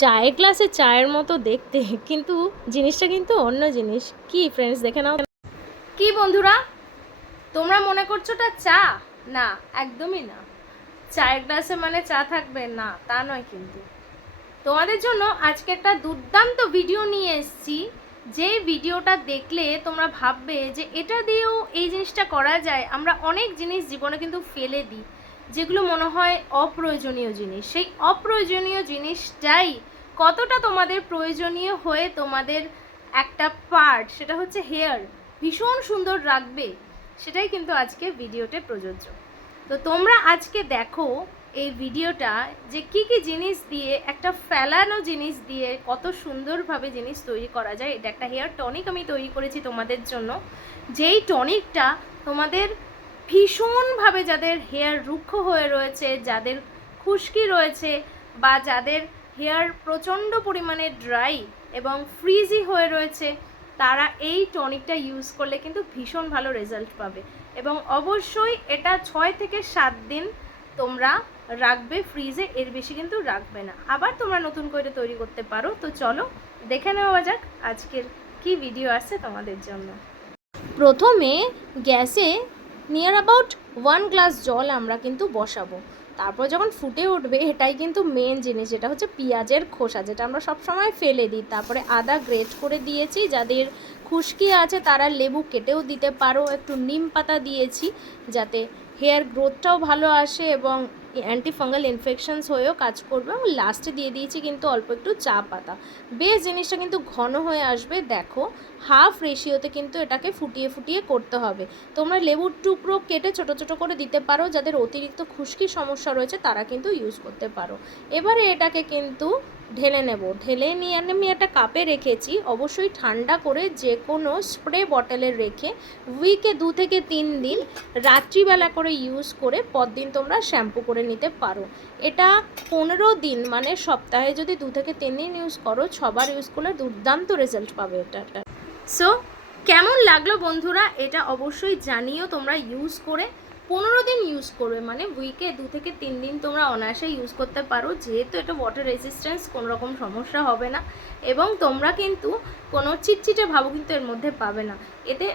চায়ের গ্লাসে চায়ের মতো দেখতে, কিন্তু জিনিসটা কিন্তু অন্য জিনিস। কি ফ্রেন্ডস দেখে নাও। কি বন্ধুরা? তোমরা মনে করছ এটা চা? না, একদমই না। চায়ের গ্লাসে মানে চা থাকবে? না, তা নয় কিন্তু। তোমাদের জন্য আজকে একটা দুর্দান্ত ভিডিও নিয়ে এসেছি। যে ভিডিওটা দেখলে তোমরা ভাববে যে এটা দিয়েও এই জিনিসটা করা যায়। আমরা অনেক জিনিস জীবনে কিন্তু ফেলে দিই। যেগুলো মনে হয় অপ্রয়োজনীয় জিনিস। সেই অপ্রয়োজনীয় জিনিসটাই কতটা তোমাদের প্রয়োজনীয় হয়ে তোমাদের একটা পার্ট সেটা হচ্ছে হেয়ার ভীষণ সুন্দর রাখবে, সেটাই কিন্তু আজকে ভিডিওতে প্রযোজ্য। তো তোমরা আজকে দেখো এই ভিডিওটা যে কি কি জিনিস দিয়ে, একটা ফেলানো জিনিস দিয়ে কত সুন্দরভাবে জিনিস তৈরি করা যায়। এটা একটা হেয়ার টনিক আমি তৈরি করেছি তোমাদের জন্য। যেই টনিকটা তোমাদের ভীষণভাবে যাদের হেয়ার রুক্ষ হয়ে রয়েছে, যাদের খুশকি রয়েছে বা যাদের হেয়ার প্রচণ্ড পরিমাণে ড্রাই এবং ফ্রিজি হয়ে রয়েছে, তারা এই টনিকটা ইউজ করলে কিন্তু ভীষণ ভালো রেজাল্ট পাবে। এবং অবশ্যই এটা ছয় থেকে সাত দিন তোমরা রাখবে ফ্রিজে, এর বেশি কিন্তু রাখবে না। আবার তোমরা নতুন করে তৈরি করতে পারো। তো চলো, দেখে নেওয়া যাক আজকের কি ভিডিও আছে তোমাদের জন্য। প্রথমে গ্যাসে নিয়ার অ্যাবাউট ওয়ান গ্লাস জল আমরা কিন্তু বসাবো। তারপর যখন ফুটে উঠবে, এটাই কিন্তু মেন জিনিস, যেটা হচ্ছে পেঁয়াজের খোসা, যেটা আমরা সবসময় ফেলে দিই। তারপরে আদা গ্রেট করে দিয়েছি, যাদের খুশকি আছে তারা লেবু কেটেও দিতে পারো। একটু নিম পাতা দিয়েছি, যাতে হেয়ার গ্রোথটাও ভালো আসে এবং অ্যান্টি ফাঙ্গাল ইনফেকশনস হয়েও কাজ করবে এবং লাস্টে দিয়ে দিয়েছি কিন্তু অল্প একটু চা পাতা। বেশ, জিনিসটা কিন্তু ঘন হয়ে আসবে, দেখো। হাফ রেশিওতে কিন্তু এটাকে ফুটিয়ে ফুটিয়ে করতে হবে। তোমরা লেবুর টুকরো কেটে ছোটো ছোটো করে দিতে পারো, যাদের অতিরিক্ত খুশকি সমস্যা রয়েছে তারা কিন্তু ইউজ করতে পারো। এবারে এটাকে কিন্তু ঢেলে নেব। ঢেলে নিয়ে আমি একটা কাপে রেখেছি। অবশ্যই ঠান্ডা করে যে কোনো স্প্রে বটলে রেখে উইকে দু থেকে তিন দিন রাত্রিবেলা করে ইউজ করে পরদিন তোমরা শ্যাম্পু করে নিতে পারো। এটা পনেরো দিন মানে সপ্তাহে যদি দু থেকে তিন দিন ইউজ করো, ছবার ইউজ করলে দুর্দান্ত রেজাল্ট পাবে এটা সো কেমন লাগল বন্ধুরা? এটা অবশ্যই জানিও তোমরা ইউজ করে। পনেরো দিন ইউজ করবে মানে উইকে দু থেকে তিন দিন তোমরা অনায়াসে ইউজ করতে পারো। যেহেতু এটা ওয়াটার রেজিস্ট্যান্স কোনো রকম সমস্যা হবে না। এবং তোমরা কিন্তু কোনো চিটচিটে ভাবও কিন্তু এর মধ্যে পাবে না। এতে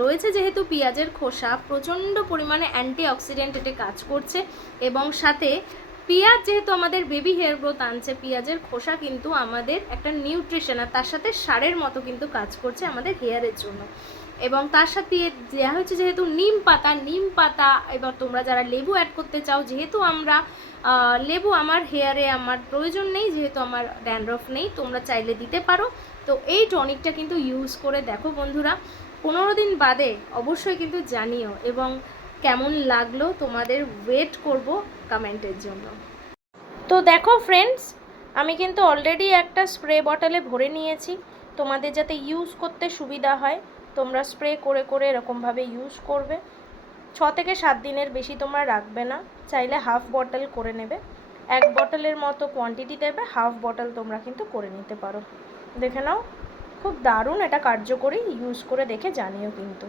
রয়েছে যেহেতু পেঁয়াজের খোসা, প্রচণ্ড পরিমাণে অ্যান্টি অক্সিডেন্ট এতে কাজ করছে। এবং সাথে পেঁয়াজ যেহেতু আমাদের বেবি হেয়ার গ্রোথ আনছে, পেঁয়াজের খোসা কিন্তু আমাদের একটা নিউট্রিশন আর তার সাথে সারের মতো কিন্তু কাজ করছে আমাদের হেয়ারের জন্য। এবং তার সাথে দেওয়া হয়েছে যেহেতু নিম পাতা নিম পাতা, এবার তোমরা যারা লেবু অ্যাড করতে চাও, যেহেতু আমরা লেবু আমার হেয়ারে আমার প্রয়োজন নেই, যেহেতু আমার ড্যান্ড্রফ নেই, তোমরা চাইলে দিতে পারো। তো এই টনিকটা কিন্তু ইউজ করে দেখো বন্ধুরা। পনেরো দিন বাদে অবশ্যই কিন্তু জানিও এবং কেমন লাগল তোমাদের ওয়েট করব কমেন্টের জন্য। তো দেখো ফ্রেন্ডস আমি কিন্তু অলরেডি একটা স্প্রে বটলে ভরে নিয়েছি। তোমাদের যাতে ইউজ করতে সুবিধা হয়, তোমরা স্প্রে করে করে এরকমভাবে ইউজ করবে। ছ থেকে সাত দিনের বেশি তোমরা রাখবে না, চাইলে হাফ বটল করে নেবে। এক বটলের মতো কোয়ান্টিটি দেবে হাফ বটল তোমরা কিন্তু করে নিতে পারো। দেখে নাও, খুব দারুণ, এটা কার্যকরী ইউজ করে দেখে জানিও কিন্তু।